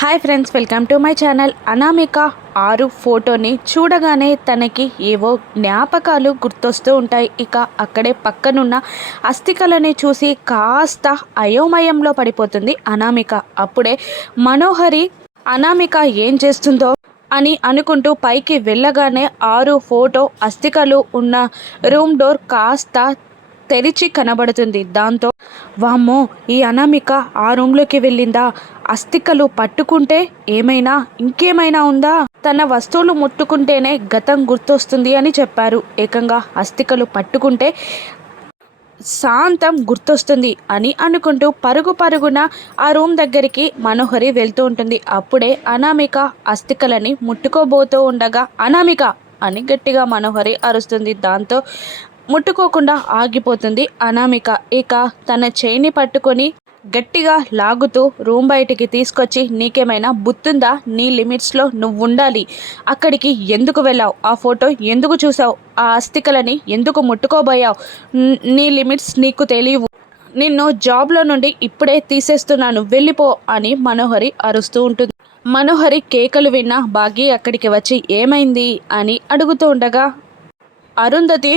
Hi friends, welcome to my channel. Anamika ఆరు ఫోటోని చూడగానే తనకి ఏవో జ్ఞాపకాలు గుర్తొస్తూ ఉంటాయి. ఇక అక్కడే పక్కనున్న అస్థికలని చూసి కాస్త అయోమయంలో పడిపోతుంది అనామిక. అప్పుడే మనోహరి అనామిక ఏం చేస్తుందో అని అనుకుంటూ పైకి వెళ్ళగానే ఆరు ఫోటో అస్థికలు ఉన్న రూమ్ డోర్ కాస్త తెరిచి కనబడుతుంది. దాంతో వామ్మో, ఈ అనామిక ఆ రూమ్లోకి వెళ్ళిందా? అస్థికలు పట్టుకుంటే ఏమైనా ఇంకేమైనా ఉందా? తన వస్తువులు ముట్టుకుంటేనే గతం గుర్తొస్తుంది అని చెప్పారు. ఏకంగా అస్థికలు పట్టుకుంటే శాంతం గుర్తొస్తుంది అని అనుకుంటూ పరుగు పరుగున ఆ రూమ్ దగ్గరికి మనోహరి వెళ్తూ ఉంటుంది. అప్పుడే అనామిక అస్థికలని ముట్టుకోబోతూ ఉండగా అనామిక అని గట్టిగా మనోహరి అరుస్తుంది. దాంతో ముట్టుకోకుండా ఆగిపోతుంది అనామిక. ఇక తన చేయిని పట్టుకొని గట్టిగా లాగుతూ రూమ్ బయటికి తీసుకొచ్చి, నీకేమైనా బుత్తుందా? నీ లిమిట్స్లో నువ్వు ఉండాలి. అక్కడికి ఎందుకు వెళ్ళావు? ఆ ఫోటో ఎందుకు చూసావు? ఆ అస్థికలని ఎందుకు ముట్టుకోబోయావు? నీ లిమిట్స్ నీకు తెలియవు. నిన్ను జాబ్లో నుండి ఇప్పుడే తీసేస్తున్నాను, వెళ్ళిపో అని మనోహరి అరుస్తూ ఉంటుంది. మనోహరి కేకలు విన్న భాగి అక్కడికి వచ్చి ఏమైంది అని అడుగుతూ ఉండగా అరుంధతి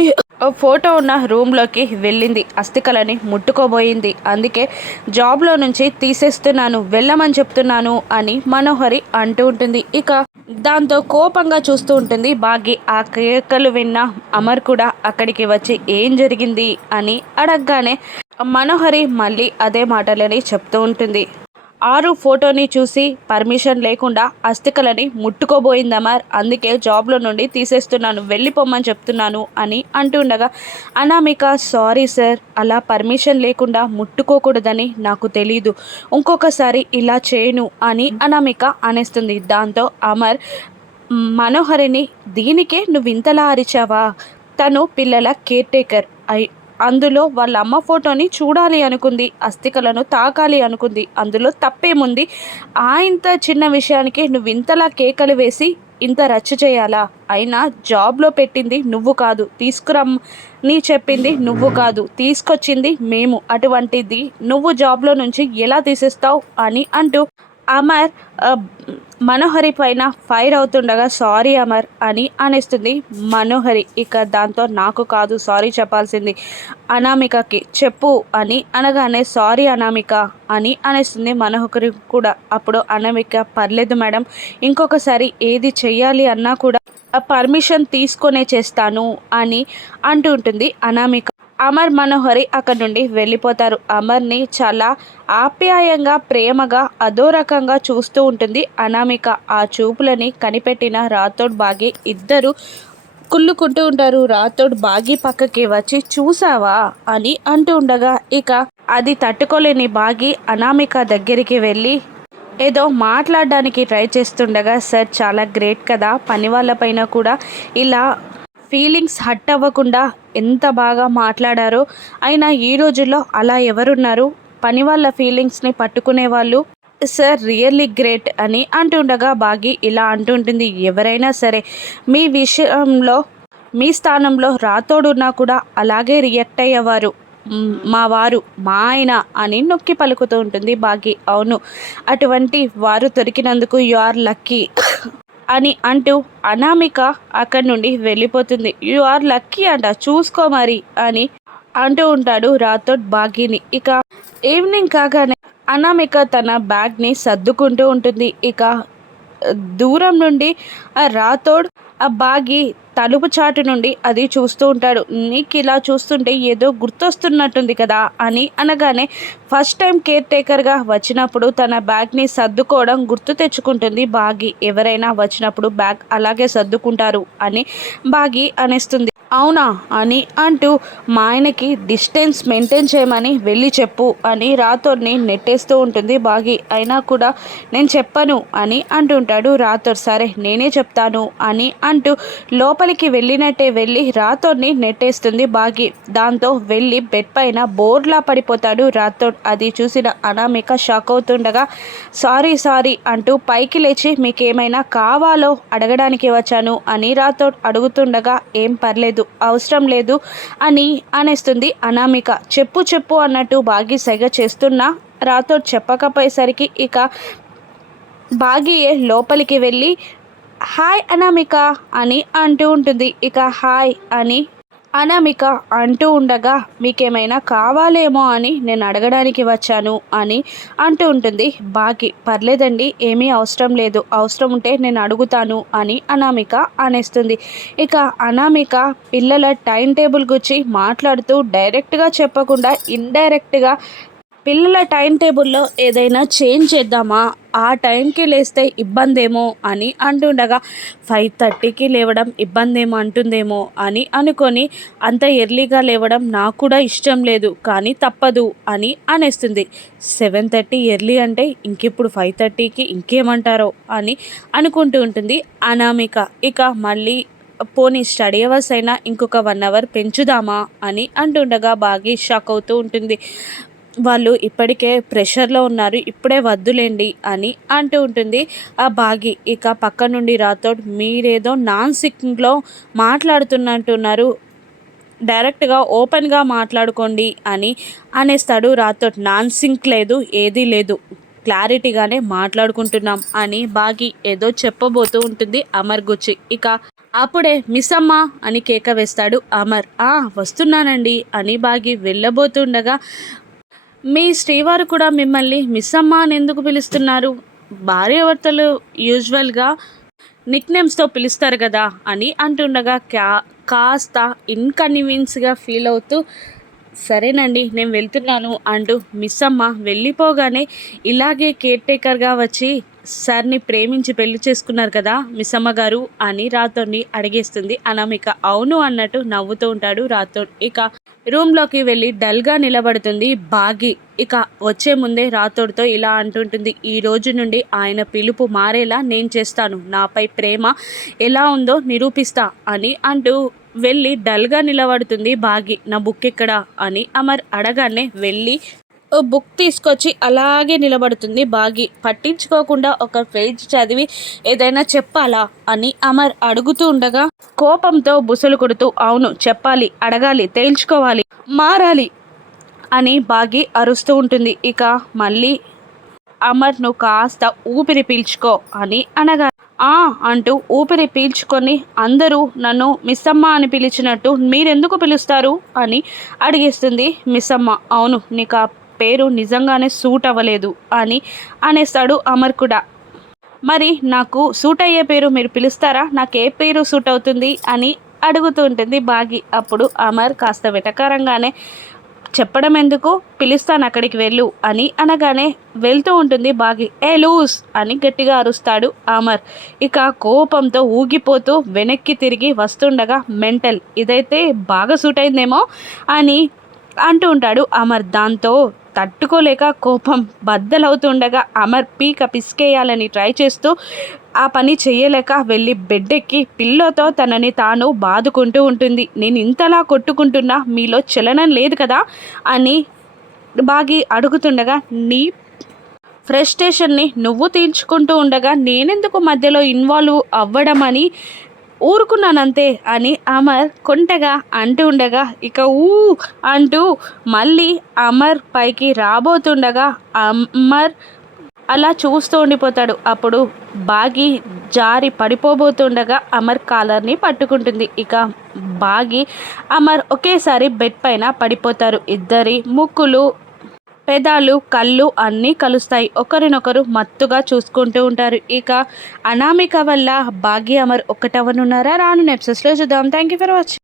ఫోటో ఉన్న రూమ్లోకి వెళ్ళింది. అస్థికలని ముట్టుకోబోయింది. అందుకే జాబ్లో నుంచి తీసేస్తున్నాను, వెళ్ళమని చెప్తున్నాను అని మనోహరి అంటూ ఉంటుంది. ఇక దాంతో కోపంగా చూస్తూ ఉంటుంది భాగి. ఆ కేకలు విన్న అమర్ కూడా అక్కడికి వచ్చి ఏం జరిగింది అని అడగగానే మనోహరి మళ్ళీ అదే మాటలని చెప్తూ ఉంటుంది. ఆరు ఫోటోని చూసి పర్మిషన్ లేకుండా అస్థికలని ముట్టుకోబోయింది అమర్, అందుకే జాబ్లో నుండి తీసేస్తున్నాను, వెళ్ళిపోమ్మని చెప్తున్నాను అని అంటుండగా అనామిక, సారీ సార్, అలా పర్మిషన్ లేకుండా ముట్టుకోకూడదని నాకు తెలీదు, ఇంకొకసారి ఇలా చేయను అని అనామిక అనేస్తుంది. దాంతో అమర్ మనోహరిని, దీనికే నువ్వు ఇంతలా అరిచావా? తను పిల్లల కేర్ టేకర్ అందులో వాళ్ళ అమ్మ ఫోటోని చూడాలి అనుకుంది, అస్థికలను తాకాలి అనుకుంది, అందులో తప్పేముంది? ఇంత చిన్న విషయానికి నువ్వు ఇంతలా కేకలు వేసి ఇంత రచ్చ చేయాలా? అయినా జాబ్లో పెట్టింది నువ్వు కాదు, తీసుకురమ్మని చెప్పింది నువ్వు కాదు, తీసుకొచ్చింది మేము, అటువంటిది నువ్వు జాబ్లో నుంచి ఎలా తీసేస్తావు అని అంటూ అమర్ మనోహరి పైన ఫైర్ అవుతుండగా సారీ అమర్ అని అనేస్తుంది మనోహరి. ఇక దాంతో నాకు కాదు సారీ చెప్పాల్సింది, అనామికకి చెప్పు అని అనగానే సారీ అనామిక అని అనేస్తుంది మనోహరి కూడా. అప్పుడు అనామిక, పర్లేదు మేడం, ఇంకొకసారి ఏది చెయ్యాలి అన్నా కూడా పర్మిషన్ తీసుకొనే చేస్తాను అని అంటూ ఉంటుంది అనామిక. అమర్ మనోహరి అక్కడి నుండి వెళ్ళిపోతారు. అమర్ని చాలా ఆప్యాయంగా ప్రేమగా అదో రకంగా చూస్తూ ఉంటుంది అనామిక. ఆ చూపులని కనిపెట్టిన రాథోడ్ బాగి ఇద్దరు కుళ్ళుకుంటూ ఉంటారు. రాథోడ్ బాగి పక్కకి వచ్చి చూసావా అని అంటూ ఉండగా ఇక అది తట్టుకోలేని బాగి అనామిక దగ్గరికి వెళ్ళి ఏదో మాట్లాడడానికి ట్రై చేస్తుండగా, సార్ చాలా గ్రేట్ కదా, పని వాళ్ళపైన కూడా ఇలా ఫీలింగ్స్ హట్ అవ్వకుండా ఎంత బాగా మాట్లాడారో. అయినా ఈ రోజుల్లో అలా ఎవరున్నారు? పని వాళ్ళ ఫీలింగ్స్ని పట్టుకునే వాళ్ళు. సార్ రియల్లీ గ్రేట్ అని అంటుండగా బాగి ఇలా అంటుంటుంది, ఎవరైనా సరే మీ విషయంలో మీ స్థానంలో రాతోడున్నా కూడా అలాగే రియాక్ట్ అయ్యేవారు మా వారు, మా ఆయన అని నొక్కి పలుకుతూ ఉంటుంది బాగి. అవును, అటువంటి వారు దొరికినందుకు యు ఆర్ లక్కీ అని అంటూ అనామిక అక్కడి నుండి వెళ్ళిపోతుంది. యు ఆర్ లక్కీ అంట, చూసుకో మరి అని అంటూ ఉంటాడు రాథోడ్ బాగిని. ఇక ఈవినింగ్ కాగానే అనామిక తన బ్యాగ్ని సర్దుకుంటూ ఉంటుంది. ఇక దూరం నుండి రాథోడ్ బాగి తలుపు చాటు నుండి అది చూస్తూ ఉంటాడు. నీకు ఇలా చూస్తుంటే ఏదో గుర్తొస్తున్నట్టుంది కదా అని అనగానే ఫస్ట్ టైం కేర్ టేకర్గా వచ్చినప్పుడు తన బ్యాగ్ని సర్దుకోవడం గుర్తు తెచ్చుకుంటుంది బాగి. ఎవరైనా వచ్చినప్పుడు బ్యాగ్ అలాగే సర్దుకుంటారు అని బాగి అనేస్తుంది. అవునా అని అంటూ మా ఆయనకి డిస్టెన్స్ మెయింటైన్ చేయమని వెళ్ళి చెప్పు అని రాథోడ్ని నెట్టేస్తూ ఉంటుంది బాగి. అయినా కూడా నేను చెప్పను అని అంటుంటాడు రాథోడ్. సరే నేనే చెప్తాను అని అంటూ లోపలికి వెళ్ళినట్టే వెళ్ళి రాథోడ్ని నెట్టేస్తుంది బాగి. దాంతో వెళ్ళి బెడ్ పైన బోర్లా పడిపోతాడు రాథోడ్. అది చూసిన అనామిక షాక్ అవుతుండగా సారీ అంటూ పైకి లేచి మీకేమైనా కావాలో అడగడానికి వచ్చాను అని రాథోడ్ అడుగుతుండగా ఏం పర్లేదు, అవసరం లేదు అని అనేస్తుంది అనామిక. చెప్పు అన్నట్టు బాగి సైగ చేస్తున్నా రాథోడ్ చెప్పకపోయేసరికి ఇక బాగియే లోపలికి వెళ్ళి హాయ్ అనామిక అని అంటూ ఉంటుంది. ఇక హాయ్ అని అనామిక అంటూ ఉండగా మీకేమైనా కావాలేమో అని నేను అడగడానికి వచ్చాను అని అంటూ ఉంటుంది. బాగి పర్లేదండి, ఏమీ అవసరం లేదు, అవసరం ఉంటే నేను అడుగుతాను అని అనామిక అనేస్తుంది. ఇక అనామిక పిల్లల టైం టేబుల్ గురించి మాట్లాడుతూ డైరెక్ట్గా చెప్పకుండా ఇండైరెక్ట్గా పిల్లల టైం టేబుల్లో ఏదైనా చేంజ్ చేద్దామా, ఆ టైంకి లేస్తే ఇబ్బందేమో అని అంటుండగా 5:30కి లేవడం ఇబ్బందేమో అంటుందేమో అని అనుకొని అంత ఎర్లీగా లేవడం నాకు కూడా ఇష్టం లేదు, కానీ తప్పదు అని అనేస్తుంది. 7:30 ఎర్లీ అంటే ఇంకెప్పుడు 5:30కి ఇంకేమంటారో అని అనుకుంటూ ఉంటుంది అనామిక. ఇక మళ్ళీ పోనీ స్టడీ అవర్స్ అయినా ఇంకొక 1 అవర్ పెంచుదామా అని అంటుండగా బాగా షాక్ అవుతూ ఉంటుంది. వాళ్ళు ఇప్పటికే ప్రెషర్లో ఉన్నారు, ఇప్పుడే వద్దులేండి అని అంటూ ఉంటుంది ఆ బాగి. ఇక పక్క నుండి రాథోడ్ మీరేదో నాన్ సింక్లో మాట్లాడుతున్నట్టున్నారు, డైరెక్ట్గా ఓపెన్గా మాట్లాడుకోండి అని అనేస్తాడు రాథోడ్. నాన్ సింక్ లేదు, ఏదీ లేదు, క్లారిటీగానే మాట్లాడుకుంటున్నాం అని బాగి ఏదో చెప్పబోతూ ఉంటుంది అమర్ గుచ్చి. ఇక అప్పుడే మిస్ అమ్మ అని కేక వేస్తాడు అమర్. వస్తున్నానండి అని బాగి వెళ్ళబోతుండగా మీ శ్రీవారు కూడా మిమ్మల్ని మిస్ అమ్మ అని ఎందుకు పిలుస్తున్నారు? భార్యాభర్తలు యూజువల్గా నిక్నేమ్స్తో పిలుస్తారు కదా అని అంటుండగా కాస్త ఇన్కన్వీనియన్స్గా ఫీల్ అవుతూ సరేనండి నేను వెళ్తున్నాను అంటూ మిస్ అమ్మ వెళ్ళిపోగానే ఇలాగే కేర్ టేకర్గా వచ్చి సార్ని ప్రేమించి పెళ్లి చేసుకున్నారు కదా మిస్ అమ్మ గారు అని రాథోడ్ని అడిగేస్తుంది అనామిక. అవును అన్నట్టు నవ్వుతూ ఉంటాడు రాథోడ్. ఇక రూమ్లోకి వెళ్ళి డల్గా నిలబడుతుంది బాగి. ఇక వచ్చే ముందే రాథోడ్తో ఇలా అంటుంటుంది, ఈ రోజు నుండి ఆయన పిలుపు మారేలా నేను చేస్తాను, నాపై ప్రేమ ఎలా ఉందో నిరూపిస్తా అని అంటూ వెళ్ళి డల్గా నిలబడుతుంది బాగి. నా బుక్ ఎక్కడా అని అమర్ అడగానే వెళ్ళి బుక్ తీసుకొచ్చి అలాగే నిలబడుతుంది బాగి. పట్టించుకోకుండా ఒక పేజ్ చదివి ఏదైనా చెప్పాలా అని అమర్ అడుగుతూ ఉండగా కోపంతో బుసలు కొడుతూ అవును చెప్పాలి, అడగాలి, తేల్చుకోవాలి, మారాలి అని బాగి అరుస్తూ ఉంటుంది. ఇక మళ్ళీ అమర్ నువ్వు కాస్త ఊపిరి పీల్చుకో అని అనగా అంటూ ఊపిరి పీల్చుకొని అందరూ నన్ను మిస్సమ్మ అని పిలిచినట్టు మీరెందుకు పిలుస్తారు అని అడిగేస్తుంది మిస్సమ్మ. అవును నీకు ఆ పేరు నిజంగానే సూట్ అవ్వలేదు అని అనేస్తాడు అమర్ కూడా. మరి నాకు సూట్ అయ్యే పేరు మీరు పిలుస్తారా, నాకు ఏ పేరు సూట్ అవుతుంది అని అడుగుతూ ఉంటుంది బాగి. అప్పుడు అమర్ కాస్త వెటకారంగానే చెప్పడం ఎందుకు, పిలుస్తాను అక్కడికి వెళ్ళు అని అనగానే వెళ్తూ ఉంటుంది బాగి. లూస్ అని గట్టిగా అరుస్తాడు అమర్. ఇక కోపంతో ఊగిపోతూ వెనక్కి తిరిగి వస్తుండగా మెంటల్, ఇదైతే బాగా సూట్ అయిందేమో అని అంటూ ఉంటాడు అమర్. దాంతో తట్టుకోలేక కోపం బద్దలవుతుండగా అమర్ పీక పిసికేయాలని ట్రై చేస్తూ ఆ పని చేయలేక వెళ్ళి బెడ్డెక్కి పిల్లోతో తనని తాను బాదుకుంటూ ఉంటుంది. నేను ఇంతలా కొట్టుకుంటున్నా మీలో చలనం లేదు కదా అని బాగి అడుగుతుండగా నీ ఫ్రస్ట్రేషన్ని నువ్వు తీర్చుకుంటూ ఉండగా నేనెందుకు మధ్యలో ఇన్వాల్వ్ అవ్వడం అని ఊరుకున్నానంతే అని అమర్ కొంటగా అంటూ ఉండగా ఇక అంటూ మళ్ళీ అమర్ పైకి రాబోతుండగా అమర్ అలా చూస్తూ ఉండిపోతాడు. అప్పుడు బాగి జారి పడిపోబోతుండగా అమర్ కాలర్ని పట్టుకుంటుంది. ఇక బాగి అమర్ ఒకేసారి బెడ్ పైన పడిపోతారు. ఇద్దరి ముక్కులు పెదాలు కళ్ళు అన్నీ కలుస్తాయి. ఒకరినొకరు మత్తుగా చూసుకుంటూ ఉంటారు. ఇక అనామిక వల్ల బాగి అమర్ ఒక్కటవనున్నారా రాను ఎపిసోడ్స్లో చూద్దాం. Thank you for watching.